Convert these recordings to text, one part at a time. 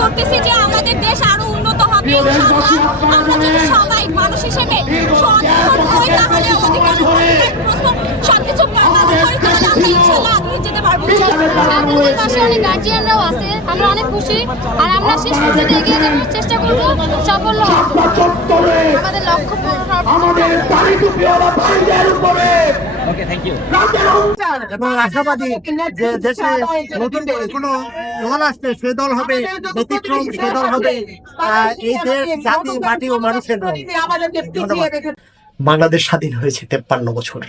করতেছি যে আমাদের দেশ আরো উন্নত হবে ইনশাআল্লাহ। আমরা যদি সবাই মানুষ হিসেবে সচেতন হই তাহলে অধিকার প্রশ্ন সবকিছু পালন করি তাহলে আমরা ইনশাআল্লাহ আগে যেতে পারবো। আমাদের পাশে অনেক গার্জিয়ানরাও আছে, আমরা অনেক খুশি আর আমরা শেষ পর্যন্ত এগিয়ে যাওয়ার চেষ্টা করব, সাফল্য আমাদের লক্ষ্য পূরণ হবে। ওকে, থ্যাংক ইউ। এবং আশাবাদী যে দেশে নতুন কোনো দল আসবে সে দল হবে ব্যতিক্রম, সে দল হবে এই দেশ জাতি মাটি ও মানুষের নয়। বাংলাদেশ স্বাধীন হয়েছে 53 বছর।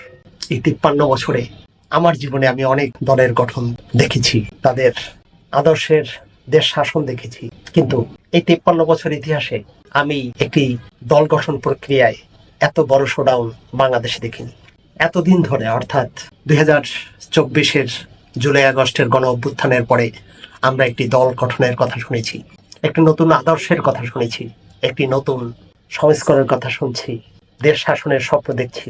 এই 53 বছরে আমার জীবনে আমি অনেক দলের গঠন দেখেছি, তাদের আদর্শের দেশ শাসন দেখেছি, কিন্তু এই 53 বছর ইতিহাসে আমি একটি দল গঠন প্রক্রিয়ায় এত বড় শোডাউন বাংলাদেশে দেখিনি। এতদিন ধরে অর্থাৎ 2024-এর জুলাই আগস্টের গণ অভ্যুত্থানের পরে আমরা একটি দল গঠনের কথা শুনেছি, একটি নতুন আদর্শের কথা শুনেছি, একটি নতুন সংস্কারের কথা শুনছি, দেশ শাসনের স্বপ্ন দেখছি।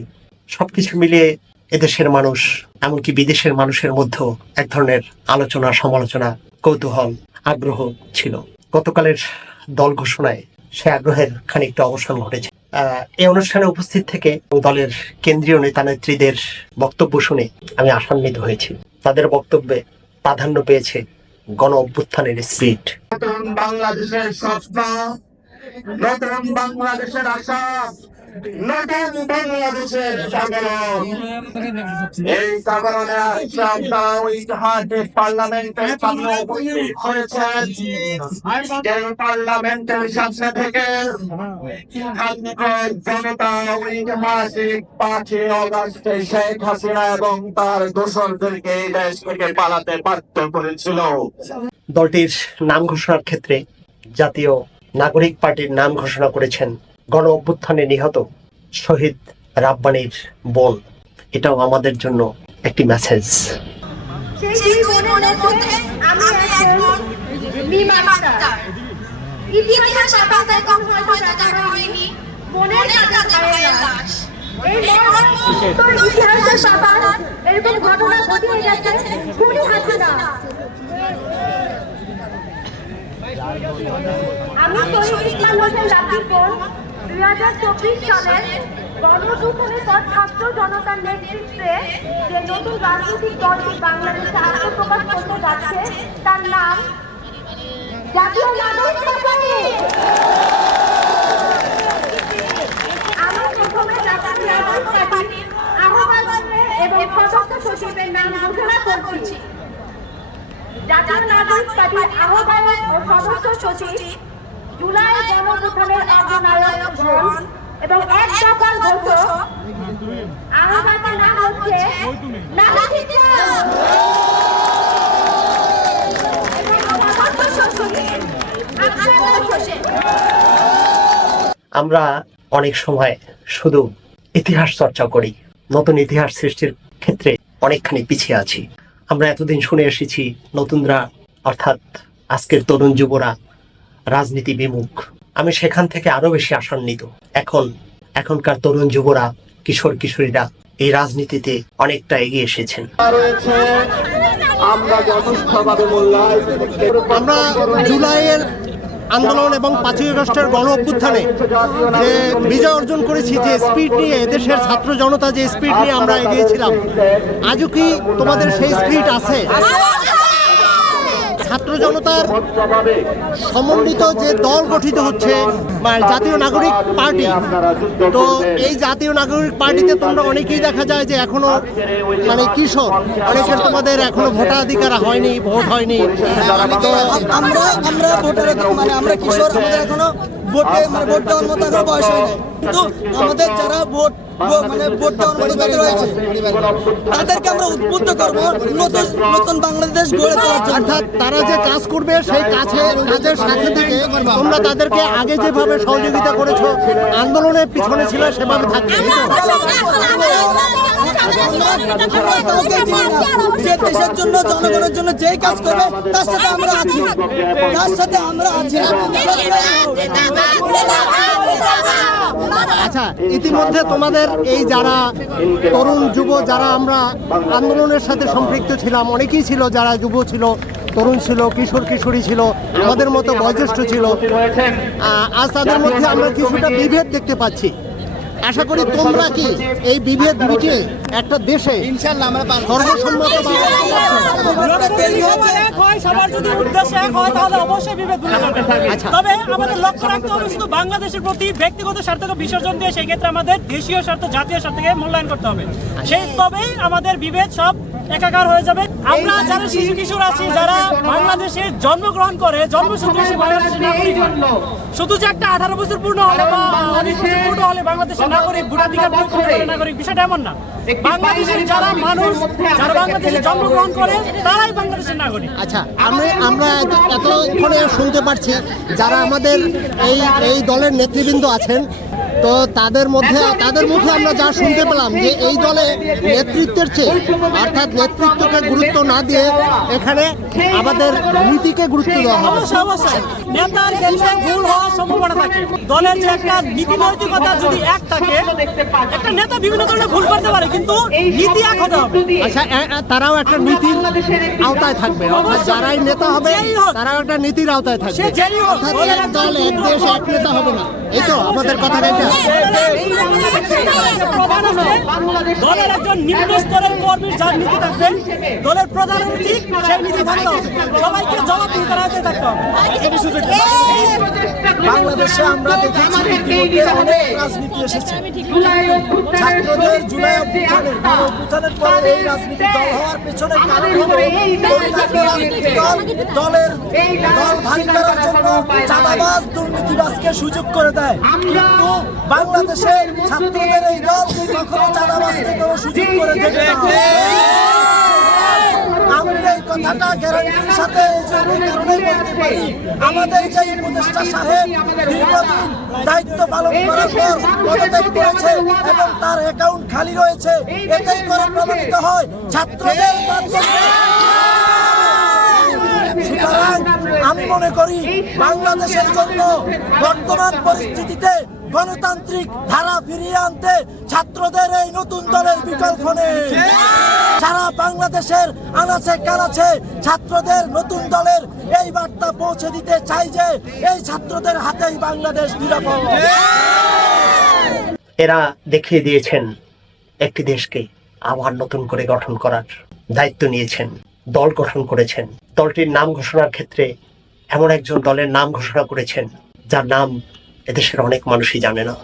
সবকিছু মিলিয়ে এদেশের মানুষ এমনকি বিদেশের মানুষের মধ্যেও এক ধরনের আলোচনা, সমালোচনা, কৌতূহল, আগ্রহ ছিল। গতকালের দল ঘোষণায় সে আগ্রহের খানিকটা অবসান ঘটেছে। এই অনুষ্ঠানে উপস্থিত থেকে দলের কেন্দ্রীয় নেতা নেত্রীদের বক্তব্য শুনে আমি আশান্বিত হয়েছি। তাদের বক্তব্যে প্রাধান্য পেয়েছে গণ অভ্যুত্থানের স্পিরিট। নতুন বাংলাদেশের স্বপ্ন, নতুন বাংলাদেশের আশা, নতুন বাংলাদেশের জাগরণ। এই জাগরণে আপনারা ঐতিহাসিক পার্লামেন্টের সামনে উপস্থিত হয়েছেন। এই পার্লামেন্টের সামনে থেকে জনতা ঐতিহাসিক 5 অগস্টে শেখ হাসিনা এবং তার দোসরদেরকে এই দেশ থেকে পালাতে বাধ্য করেছিল। দলটির নাম ঘোষণার ক্ষেত্রে জাতীয় নাগরিক পার্টির নাম ঘোষণা করেছেন গণ অভ্যুত্থানে নিহত শহীদ রাব্বানীর বোন। এটাও আমাদের জন্য একটি মেসেজ। ইতিহাসের পাতায় কখনো হয়তো দেখা হয়নি মনের কাছে ভাইয়ের লাশ। এই ইতিহাসের পাতায় এরকম ঘটনা ঘটিয়ে গেছে খুনি হাসিনা। আমি শহীদ ইকবাল হোসেন রাব্বির বোন 2024 সালের গণঅভ্যুত্থানের পর ছাত্র জনতার নেতৃত্বে যে নতুন রাজনৈতিক দলটি বাংলাদেশে আত্মপ্রকাশ করতে যাচ্ছে তার নাম জাতীয় নাগরিক পার্টি। আমি প্রথমে জাতীয় নাগরিক পার্টির আহ্বায়ক এবং সদস্য সচিবের নাম ঘোষণা করছি। জাতীয় নাগরিক পার্টির আহ্বায়ক ও সদস্য সচিব জুলাই গণঅভ্যুত্থানের অগ্রনায়ক হন এবং এক দফার ঘোষক আহ্বায়কের নাম হচ্ছে নাগরিক আমরা অনেক সময় শুধু ইতিহাস চর্চা করি, নতুন ইতিহাস সৃষ্টির ক্ষেত্রে অনেকখানি পিছিয়ে আছি। আমরা এতদিন শুনে এসেছি নতুনরা অর্থাৎ আজকের তরুণ যুবরা রাজনীতি বিমুখ। আমি সেখান থেকে আরো বেশি আশান্বিত। এখনকার তরুণ যুবরা, কিশোর কিশোরীরা এই রাজনীতিতে অনেকটা এগিয়ে এসেছেন। আমরা জুলাইয়ের আন্দোলন এবং 5ই আগস্টের গণ অভ্যুত্থানে যে বিজয় অর্জন করেছি, যে স্পিড নিয়ে দেশের ছাত্র জনতা যে স্পিড নিয়ে আমরা এগিয়েছিলাম, আজও কি তোমাদের সেই স্পিড আছে? ছাত্র জনতার সমন্বিত যে দল গঠিত হচ্ছে জাতীয় নাগরিক পার্টি, তো এই জাতীয় নাগরিক পার্টিতে তোমরা অনেকেই দেখা যায় যে এখনো কিশোর, অনেকের তোমাদের এখনো ভোটাধিকার হয়নি, ভোট হয়নি। তো আমরা ভোটার আমরা কিশোর, আমাদের এখনো ভোট দেওয়ার মতো এখনো বয়স হয় নাই, কিন্তু আমাদের যারা ভোট দেওয়ার মতো যাদের রয়েছে তাদেরকে আমরা উদ্বুদ্ধ করবো নতুন বাংলাদেশ গড়ে তোলার জন্য। অর্থাৎ তারা যে কাজ করবে সেই কাজের সাথে থেকে তোমরা তাদেরকে আগে যেভাবে সহযোগিতা করেছো, আন্দোলনের পিছনে ছিল, সেভাবে থাকবে। যে দেশের জন্য, জনগণের জন্য যেই কাজ করবে তার সাথে আমরা আছি, আচ্ছা, ইতিমধ্যে তোমাদের এই যারা তরুণ যুব, যারা আমরা আন্দোলনের সাথে সম্পৃক্ত ছিলাম, অনেকেই ছিল যারা যুব ছিল, তরুণ ছিল, কিশোর কিশোরী ছিল, আমাদের মতো বয়োজ্যেষ্ঠ ছিল। আজ তাদের মধ্যে আমরা কিছুটা বিভেদ দেখতে পাচ্ছি। আশা করি তোমরা কি এই বিভেদ মিটিয়ে একটা দেশে সর্বসম্মত সবার যদি উদ্দেশ্য এক হয় তাহলে অবশ্যই বিভেদ ভুলে যাবে। তবে আমাদের লক্ষ্য রাখতে হবে শুধু বাংলাদেশের প্রতি ব্যক্তিগত স্বার্থকে বিসর্জন দিয়ে সেই ক্ষেত্রে আমাদের দেশীয় স্বার্থ, জাতীয় স্বার্থকে মূল্যায়ন করতে হবে। সেই তবেই আমাদের বিভেদ সব একাকার হয়ে যাবে। আমরা যারা শিশু কিশোর আছি, যারা বাংলাদেশে জন্মগ্রহণ করে, জন্মসূত্রে এসে বাংলাদেশের নাগরিক হয়, শুধু যে একটা 18 বছর পূর্ণ হলে বা 19 বছর পূর্ণ হলে বাংলাদেশের নাগরিক, ভোটাধিকার প্রয়োগ করতে পারে নাগরিক, বিষয়টা এমন না। বাংলাদেশের যারা মানুষ, যারা বাংলাদেশে জন্মগ্রহণ করে, তারাই বাংলাদেশের নাগরিক। আচ্ছা, আমরা এতক্ষণে শুনতে পারছি যারা আমাদের এই দলের নেতৃবৃন্দ আছেন, তো তাদের মুখে আমরা যা শুনতে পেলাম যে এই দলে নেতৃত্বের চেয়ে, অর্থাৎ নেতৃত্বকে গুরুত্ব না দিয়ে এখানে আমাদের নীতিকে গুরুত্ব দেওয়া হবে। অবশ্যই নেতার ক্ষেত্রে ভুল হওয়ার সম্ভাবনা থাকে। দলের যে একটা নীতি নৈতিকতা যদি এক থাকে, একটা নেতা বিভিন্ন ধরনের ভুল করতে পারে, কিন্তু নীতি এক হতে হবে। আচ্ছা, তারাও একটা নীতির আওতায় থাকবে, অর্থাৎ যারাই নেতা হবে তারাও একটা নীতির আওতায় থাকবে, অর্থাৎ এক দল এক দেশ এক নেতা হবে না। এই তো আমাদের কথা। দলের একজন নিম্ন স্তরের কর্মীর যার নীতি থাকবে, দলের প্রধান ঠিক সেই নীতি থাকতে হবে। সবাইকে জবাবদিহিতার আওতায় থাকতে হবে। বাংলাদেশে আমরা দেখেছি ইতিমধ্যে অনেক রাজনীতি এসেছে। ছাত্রদের জুলাই অভ্যুত্থানের পরে এই রাজনীতি দল হওয়ার পেছনে কারণ হলো দলের দল ভারী করার জন্য চাঁদাবাজ দুর্নীতিবাজকে সুযোগ করে দেয়। কিন্তু বাংলাদেশে ছাত্রদের এই দল কখনো চাঁদাবাজকে কোনো সুযোগ করে দেবে না। আমি এই কথাটা গ্যারান্টির সাথে এই কারণেই বলতে পারি, আমাদের যে উপদেষ্টা সাহেব দীর্ঘদিন দায়িত্ব পালন করার পর পদত্যাগ করেছে এবং তার অ্যাকাউন্ট খালি রয়েছে, এতেই করে প্রমাণিত হয় ছাত্রদের মাধ্যমে। সুতরাং আমি মনে করি বাংলাদেশের জন্য বর্তমান পরিস্থিতিতে গণতান্ত্রিক ধারা ফিরিয়ে আনতে ছাত্রদের এই নতুন দলের বিকল্প নেই। সারা বাংলাদেশের আনাচে কানাচে ছাত্রদের নতুন দলের এই বার্তা পৌঁছে দিতে চাই যে এই ছাত্রদের হাতেই বাংলাদেশ নিরাপদ। এরা দেখিয়ে দিয়েছেন একটি দেশকে আবার নতুন করে গঠন করার দায়িত্ব নিয়েছেন, দল গঠন করেছেন। দলটির নাম ঘোষণার ক্ষেত্রে এমন একজন দলের নাম ঘোষণা করেছেন যার নাম এদেশের অনেক মানুষই জানে না।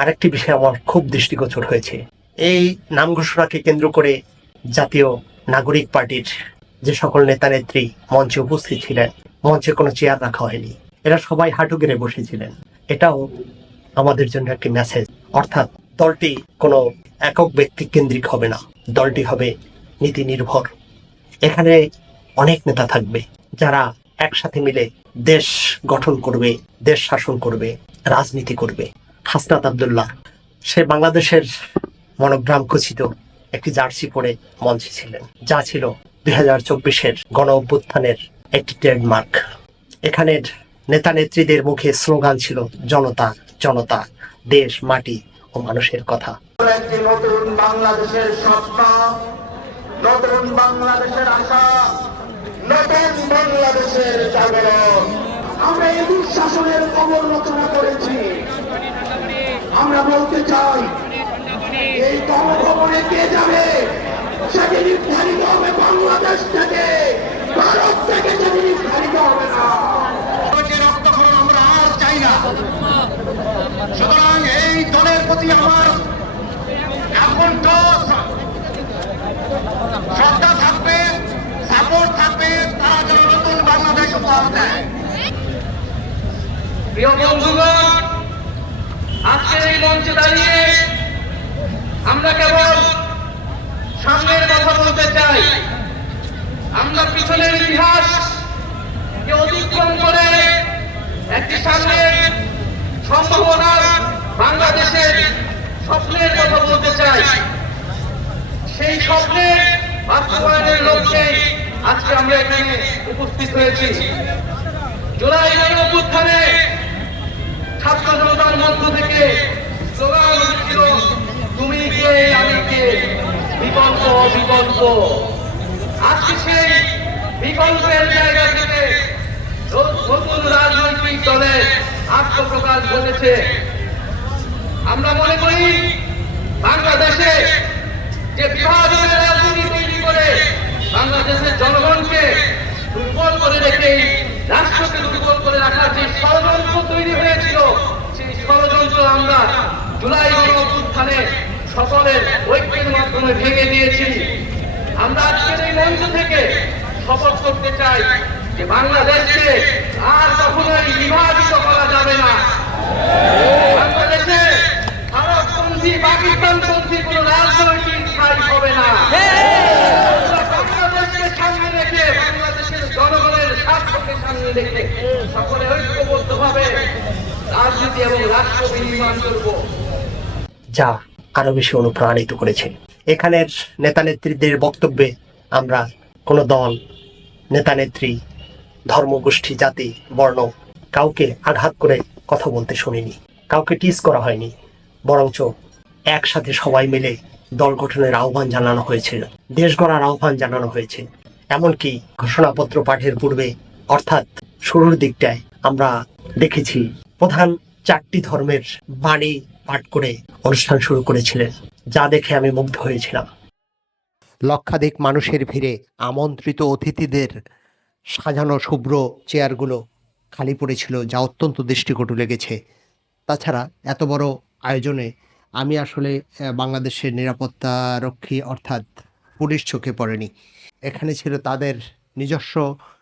আরেকটি বিষয় আমার খুব দৃষ্টিগোচর হয়েছে, এই নাম ঘোষণাকে কেন্দ্র করে জাতীয় নাগরিক পার্টির যে সকল নেতা নেত্রী মঞ্চে উপস্থিত ছিলেন, মঞ্চে কোনো চেয়ার রাখা হয়নি, এরা সবাই হাঁটু গেড়ে বসেছিলেন। এটাও আমাদের জন্য একটি মেসেজ, অর্থাৎ দলটি কোনো একক ব্যক্তি কেন্দ্রিক হবে না, দলটি হবে নীতি নির্ভর। এখানে অনেক নেতা থাকবে যারা একসাথে মিলে দেশ গঠন করবে, দেশ শাসন করবে, রাজনীতি করবে। হাসনাত আব্দুল্লাহ সে বাংলাদেশের মনোগ্রাম খচিত একটি জার্সি পরে মঞ্চে ছিলেন, যা ছিল 2024-এর গণ অভ্যুত্থানের একটি ট্রেডমার্ক। এখানের নেতা নেত্রীদের মুখে স্লোগান ছিল জনতা জনতা, দেশ মাটি ও মানুষের কথা। একটি নতুন বাংলাদেশের স্বপ্ন, নতুন বাংলাদেশের আশা, নতুন বাংলাদেশের জাগরণ। আমরা এই দুঃশাসনের কবর রচনা করেছি। আমরা বলতে চাই, এই গণভবনে কে যাবে সেটি নির্ধারিত হবে বাংলাদেশ থেকে, ভারত থেকে সেটি নির্ধারিত হবে না। রক্তক্ষরণ আমরা আর চাই না। সুতরাং এই দলের প্রতি আমার এখন শ্রদ্ধা থাকবে, সাপোর্ট থাকবে, তারা যেন নতুন বাংলাদেশ উপহার দেয়। প্রিয় বন্ধুগণ, আজকের এই মঞ্চে দাঁড়িয়ে আমরা কেবল সামনের কথা বলতে চাই। আমরা পিছনের ইতিহাস অতিক্রম করে একটি সামনের সম্ভাবনার বাংলাদেশের স্বপ্নের কথা বলতে চাই। সেই স্বপ্নের বাস্তবায়নের লক্ষ্যে আজকে আমরা এখানে উপস্থিত হয়েছি। জুলাই গণঅভ্যুত্থানে ছাত্র জনতার মধ্য থেকে স্লোগান ছিল, তুমি কে আমি কে, বিকল্প বিকল্প। আজকে সেই বিকল্পের জায়গা থেকে নতুন রাজনৈতিক দলের আত্মপ্রকাশ ঘটেছে। আমরা মনে করি বাংলাদেশে যে বিভাজনের রাজনীতি তৈরি করে বাংলাদেশের জনগণকে দুর্বল করে রেখে রাষ্ট্রকে দুর্বল করে রাখার যে ষড়যন্ত্র তৈরি হয়েছিল, সেই ষড়যন্ত্র আমরা জুলাই গণঅভ্যুত্থানে সকলের ঐক্যের মাধ্যমে ভেঙে দিয়েছি। আমরা আজকের এই মঞ্চ থেকে শপথ করতে চাই যে বাংলাদেশকে আর কখনোই বিভাজিত করা যাবে না। বাংলাদেশে ভারতপন্থী পাকিস্তানপন্থী কোন রাজনৈতিক ঠাঁই হবে না। বাংলাদেশকে সামনে রেখে, বাংলাদেশের জনগণের স্বার্থকে সামনে রেখে সকলে ঐক্যবদ্ধভাবে রাজনীতি এবং রাষ্ট্র বিনির্মাণ করব, যা আরো বেশি অনুপ্রাণিত করেছে। এখানের নেতা নেত্রীদের বক্তব্যে আমরা কোনো দল, নেতা নেত্রী, ধর্মগোষ্ঠী, জাতি, বর্ণ কাউকে আঘাত করে কথা বলতে শুনিনি, কাউকে টিজ করা হয়নি, বরঞ্চ একসাথে সবাই মিলে দল গঠনের আহ্বান জানানো হয়েছিল, দেশ গড়ার আহ্বান জানানো হয়েছে। এমনকি ঘোষণাপত্র পাঠের পূর্বে অর্থাৎ শুরুর দিকটায় আমরা দেখেছি প্রধান 4টি ধর্মের বাণী পাঠ করে অনুষ্ঠান শুরু করেছিলেন, যা দেখে আমি মুগ্ধ হয়েছিলাম। লক্ষাধিক মানুষের ভিড়ে আমন্ত্রিত অতিথিদের সাজানো শুভ্র চেয়ারগুলো খালি পড়েছিল, যা অত্যন্ত দৃষ্টিকটু লেগেছে। তাছাড়া এত বড় আয়োজনে আমি আসলে বাংলাদেশের নিরাপত্তা রক্ষী অর্থাৎ পুলিশ চোখে পড়েনি। এখানে ছিল তাদের নিজস্ব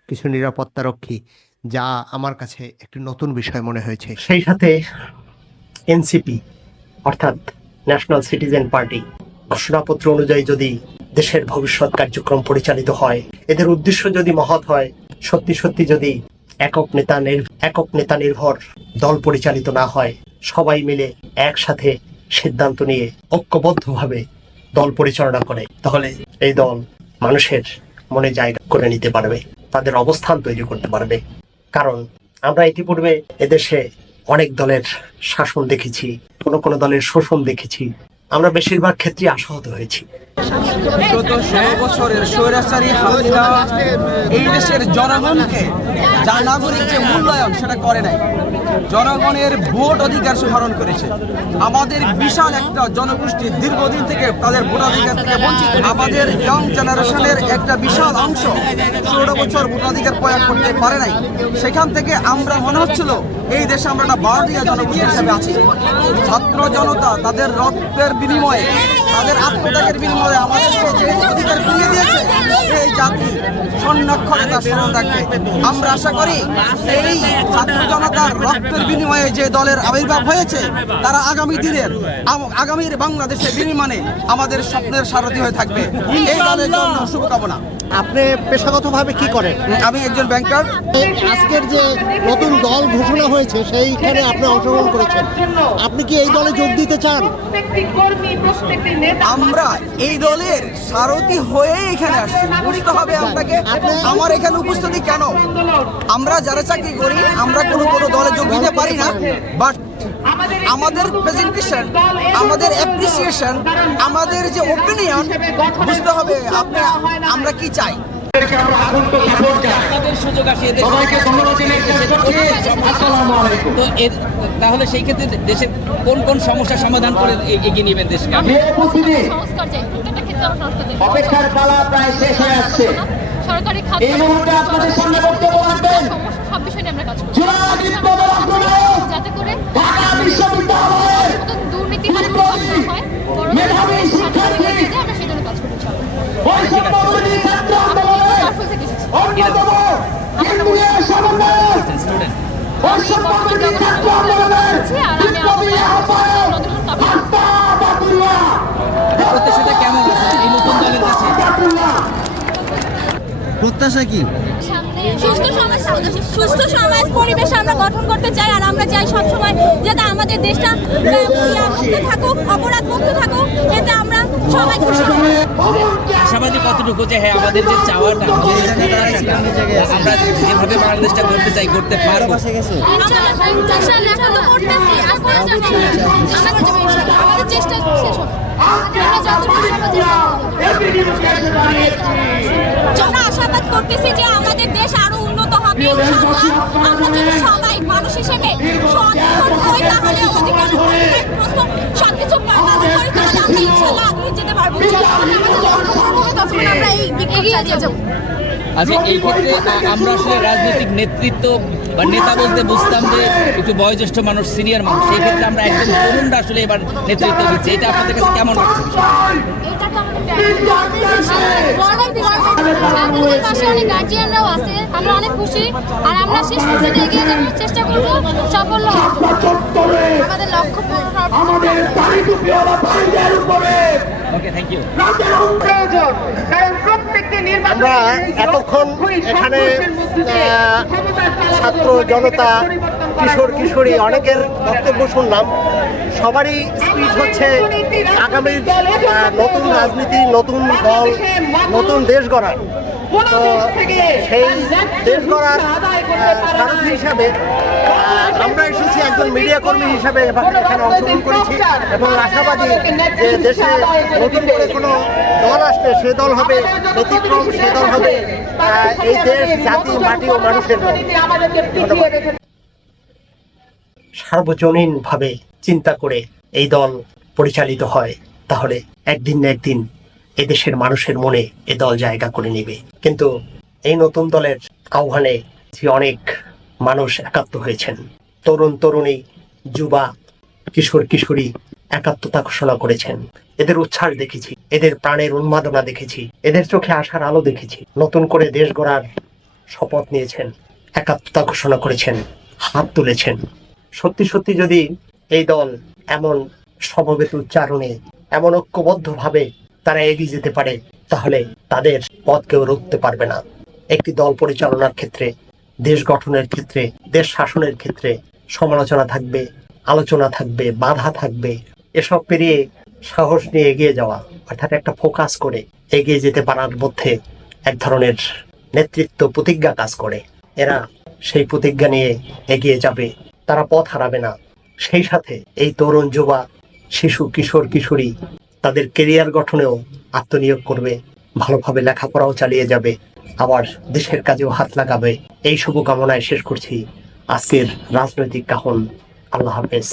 কিছু নিরাপত্তা রক্ষী, যা আমার কাছে একটি নতুন বিষয় মনে হয়েছে। সেই সাথে এনসিপি অর্থাৎ ন্যাশনাল সিটিজেন পার্টি ঘোষণাপত্র অনুযায়ী যদি দেশের ভবিষ্যৎ কার্যক্রম পরিচালিত হয়, এদের উদ্দেশ্য যদি মহৎ হয়, সত্যি সত্যি যদি একক নেতা নির্ভর দল পরিচালিত না হয়, সবাই মিলে একসাথে সিদ্ধান্ত নিয়ে ঐক্যবদ্ধভাবে দল পরিচালনা করে, তাহলে এই দল মানুষের মনে জায়গা করে নিতে পারবে, তাদের অবস্থান তৈরি করতে পারবে। কারণ আমরা ইতিপূর্বে এদেশে অনেক দলের শাসন দেখেছি, কোনো দলের শোষণ দেখেছি, আমরা বেশিরভাগ ক্ষেত্রে আশাহত হয়েছি। বিগত 16 বছরের স্বৈরাচারী হাসিনা এই দেশের জনগণকে যা নাগরিক যে মূল্যায়ন সেটা করে নাই, জনগণের ভোট অধিকার হরণ করেছে। আমাদের বিশাল একটা জনগোষ্ঠী দীর্ঘদিন থেকে তাদের ভোটাধিকার থেকে বঞ্চিত। আমাদের ইয়ং জেনারেশনের একটা বিশাল অংশ 16 বছর ভোটাধিকার প্রয়োগ করতে পারে নাই। সেখান থেকে আমরা মনে হচ্ছিল এই দেশে আমরা একটা ভারতীয় জনগোষ্ঠী হিসেবে আছি। ছাত্র জনতা তাদের রক্তের বিনিময়ে, তাদের আত্মত্যাগের বিনিময়ে আমাদেরকে যে অধিকার ফিরিয়ে দিয়েছে, এই জাতি স্বর্ণাক্ষরে তা স্মরণ রাখবে। আমরা আশা করি এই ছাত্র জনতার রক্তের বিনিময়ে যে দলের আবির্ভাব হয়েছে, তারা আগামীর বাংলাদেশের বিনিময়ে আমাদের স্বপ্নের সারথি হয়ে থাকবে। এই দলের জন্য শুভকামনা। আপনি পেশাগতভাবে কি করেন? আমি একজন ব্যাংকার। আজকের যে নতুন দল ঘোষণা হয়েছে সেইখানে আপনি অংশগ্রহণ করেছেন, আপনি কি এই দলে যোগ দিতে চান? আমরা এই দলের সারথি হয়ে এখানে আসছি। বুঝতে হবে আপনাকে আমার এখানে উপস্থিতি কেন। আমরা যারা চাকরি করি আমরা কোনো দলে যোগ দিতে পারি না, বাট আমাদের প্রেজেন্টেশন, আমাদের অ্যাপ্রিসিয়েশন, আমাদের যে ওপিনিয়ন বুঝতে হবে আমরা কি চাই। তাহলে সেই ক্ষেত্রে দেশের কোন কোন সমস্যার সমাধান করে এগিয়ে নেবেন দেশকে? অপেক্ষার কালা প্রায় শেষ হয়ে আসছে। সরকারি এই মুহূর্তে আপনাদের সামনে বক্তব্য রাখবেন সব বিষয় নিয়ে আমরা কাজ করব, জুলাই বিপ্লবের অগ্রদূত যাতে করে ঢাকা বিশ্ববিদ্যালয়ের দুর্নীতি হয়, মেধাবী শিক্ষার্থী আমরা সেজন্য কাজ করতে চাই। বৈষম্যবিরোধী ছাত্র আন্দোলনের অন্যতম কেন্দ্রীয় সমন্বয়ক, বৈষম্যবিরোধী ছাত্র আন্দোলনের বিপ্লবী আহ্বায়ক আস্তা বাতুল্লাহ। প্রত্যাশাটা কেমন এই নতুন দলের কাছে? প্রত্যাশা কি? সুস্থ সমাজ পরিবেশ আমরা গঠন করতে চাই, আর আমরা চাই সবসময় যাতে আমাদের দেশটা মুক্ত থাকুক, অপরাধ মুক্ত থাকুক, এতে আমরা সবাই খুশি হব। আশাবাদী কতটুকু যে হ্যাঁ আমাদের যে চাওয়াটা, আমরা যেভাবে বাংলাদেশটা করতে চাই করতে পারবো? আমাদের চেষ্টা শেষ হবে। আমরা যতটুকু আমরা আশাবাদ করতেছি যে আমাদের দেশ আরো উন্নত হবে ইনশাআল্লাহ। আমরা যদি সবাই মানুষ হিসেবে সচেতন হই তাহলে অধিকার প্রশ্ন সবকিছু পালন করি তাহলে আমরা ইনশাআল্লাহ আগে যেতে পারবো। আমাদের লক্ষ্য করবো তখন আমরা এই এগিয়ে যাব। আচ্ছা, এই ক্ষেত্রে আমরা আসলে রাজনৈতিক নেতৃত্ব বা নেতা বলতে বুঝতাম যে একটু বয়োজ্যেষ্ঠ মানুষ, সিনিয়র মানুষ, সেই ক্ষেত্রে আমরা একদম তরুণরা আসলে এবার নেতৃত্ব দিচ্ছি, এটা আপনাদের কাছে কেমন লাগছে? এটা তো আমাদের পাশে অনেক গার্জিয়ানরাও আছে, আমরা অনেক খুশি আর আমরা শেষ পর্যন্ত এগিয়ে যাওয়ার চেষ্টা করব, সাফল্য আমাদের লক্ষ্য পূরণ। ওকে, থ্যাংক ইউ। আমরা এতক্ষণ এখানে ছাত্র জনতা, কিশোর কিশোরী অনেকের বক্তব্য শুনলাম। সবারই স্পিচ হচ্ছে আগামী নতুন রাজনীতি, নতুন দল, নতুন দেশ গড়ার। তো সেই দেশ গড়ার সারথি হিসাবে আমরা এসেছি, একজন মিডিয়া কর্মী হিসাবে এখানে অংশগ্রহণ করেছি এবং আশাবাদী যে দেশে নতুন করে কোনো দল আসলে সে দল হবে ব্যতিক্রম, সে দল হবে এই দেশ, জাতি, মাটি ও মানুষের দল। সার্বজনীনভাবে চিন্তা করে এই দল পরিচালিত হয় তাহলে একদিন না একদিন এদেশের মানুষের মনে এ দল জায়গা করে নেবে। কিন্তু এই নতুন দলের আহ্বানে অনেক মানুষ একাত্ম হয়েছেন। তরুণ তরুণী, যুবা, কিশোর কিশোরী একাত্মতা ঘোষণা করেছেন। এদের উচ্ছ্বাস দেখেছি, এদের প্রাণের উন্মাদনা দেখেছি, এদের চোখে আশার আলো দেখেছি। নতুন করে দেশ গড়ার শপথ নিয়েছেন, একাত্মতা ঘোষণা করেছেন, হাত তুলেছেন। সত্যি সত্যি যদি এই দল এমন সমবেত উচ্চারণে, এমন ঐক্যবদ্ধভাবে তারা এগিয়ে যেতে পারে তাহলে তাদের পথ কেউ রুখতে পারবে না। একটি দল পরিচালনার ক্ষেত্রে, দেশ গঠনের ক্ষেত্রে, দেশ শাসনের ক্ষেত্রে সমালোচনা থাকবে, আলোচনা থাকবে, বাধা থাকবে। এসব পেরিয়ে সাহস নিয়ে এগিয়ে যাওয়া, অর্থাৎ একটা ফোকাস করে এগিয়ে যেতে পারার মধ্যে এক ধরনের নেতৃত্ব প্রতিজ্ঞা কাজ করে। এরা সেই প্রতিজ্ঞা নিয়ে এগিয়ে যাবে, তারা পথ হারাবে না। সেই সাথে এই তরুণ যুবা, শিশু, কিশোর কিশোরী তাদের কেরিয়ার গঠনেও আত্মনিয়োগ করবে, ভালোভাবে লেখাপড়াও চালিয়ে যাবে, আবার দেশের কাজেও হাত লাগাবে। এই শুভকামনায় শেষ করছি আজকের রাজনৈতিক কাহন। আল্লাহ হাফেজ।